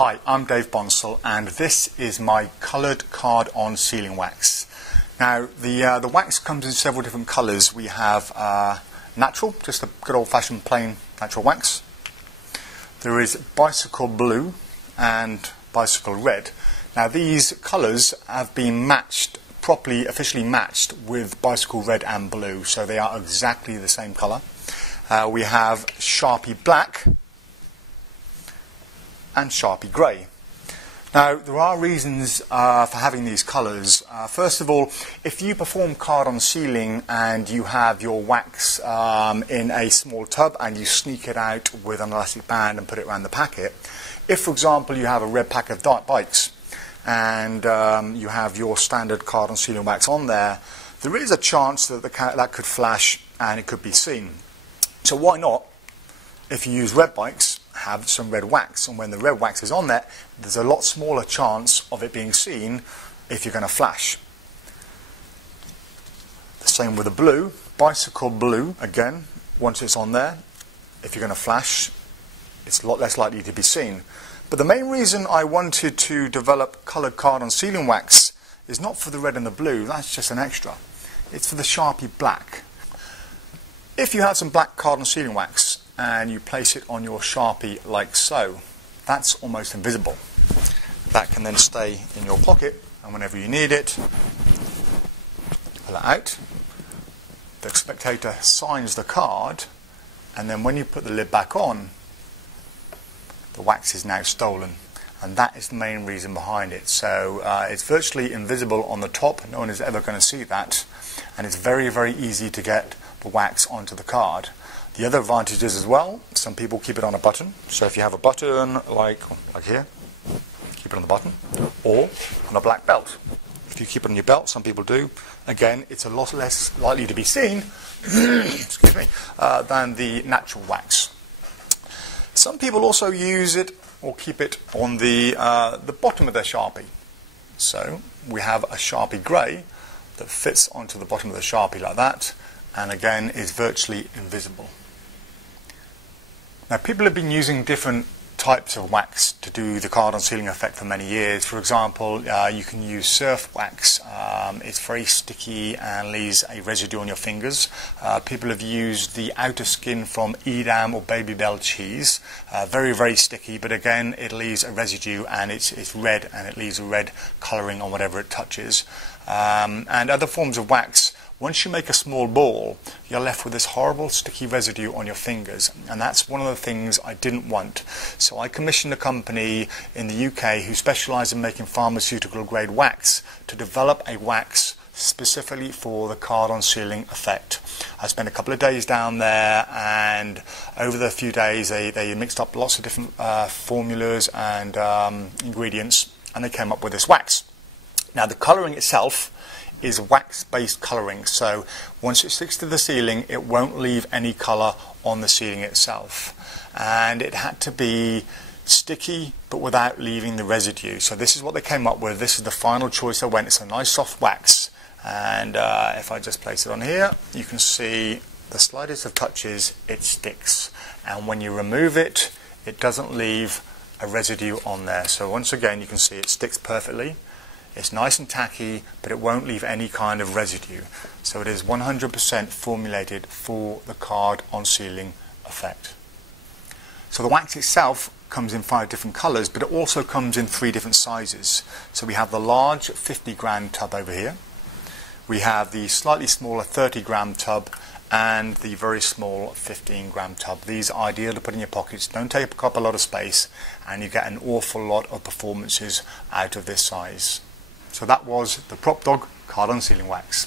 Hi, I'm Dave Bonsall and this is my coloured card-on sealing wax. Now the wax comes in several different colours. We have natural, just a good old-fashioned plain natural wax. There is bicycle blue and bicycle red. Now these colours have been matched, properly, officially matched with bicycle red and blue, so they are exactly the same colour. We have Sharpie black and Sharpie grey. Now there are reasons for having these colours. First of all, if you perform card-on sealing and you have your wax in a small tub and you sneak it out with an elastic band and put it around the packet, if for example you have a red pack of dirt bikes and you have your standard card-on sealing wax on there, there is a chance that that could flash and it could be seen. So why not, if you use red bikes, have some red wax, and when the red wax is on there, there's a lot smaller chance of it being seen if you're going to flash. The same with the blue, bicycle blue, again, once it's on there, if you're going to flash, it's a lot less likely to be seen. But the main reason I wanted to develop coloured card-on sealing wax is not for the red and the blue, that's just an extra. It's for the Sharpie black. If you have some black card-on sealing wax and you place it on your Sharpie like so, that's almost invisible. That can then stay in your pocket, and whenever you need it, pull it out. The spectator signs the card, and then when you put the lid back on, the wax is now stolen. And that is the main reason behind it. So it's virtually invisible on the top, no one is ever going to see that, and it's very, very easy to get the wax onto the card. The other advantages as well, some people keep it on a button. So if you have a button like here, keep it on the button, or on a black belt. If you keep it on your belt, some people do, again, it's a lot less likely to be seen excuse me, than the natural wax. Some people also use it or keep it on the bottom of their Sharpie. So we have a Sharpie grey that fits onto the bottom of the Sharpie like that, and again is virtually invisible. Now people have been using different types of wax to do the card-on sealing effect for many years. For example, you can use surf wax. It's very sticky and leaves a residue on your fingers. People have used the outer skin from Edam or Babybel cheese. Very, very sticky, but again it leaves a residue and it's red, and it leaves a red colouring on whatever it touches. And other forms of wax, once you make a small ball, you're left with this horrible sticky residue on your fingers, and that's one of the things I didn't want. So I commissioned a company in the UK who specialise in making pharmaceutical grade wax to develop a wax specifically for the card-on sealing effect. I spent a couple of days down there, and over the few days they mixed up lots of different formulas and ingredients, and they came up with this wax. Now the colouring itself is wax-based colouring, so once it sticks to the ceiling it won't leave any colour on the ceiling itself, and it had to be sticky but without leaving the residue. So this is what they came up with. This is the final choice I went. It's a nice soft wax, and if I just place it on here, you can see the slightest of touches it sticks, and when you remove it, it doesn't leave a residue on there. So once again you can see it sticks perfectly. It's nice and tacky, but it won't leave any kind of residue. So it is 100% formulated for the card-on sealing effect. So the wax itself comes in 5 different colours, but it also comes in 3 different sizes. So we have the large 50-gram tub over here. We have the slightly smaller 30-gram tub and the very small 15-gram tub. These are ideal to put in your pockets, don't take up a lot of space, and you get an awful lot of performances out of this size. So that was the Prop Dog card-on sealing wax.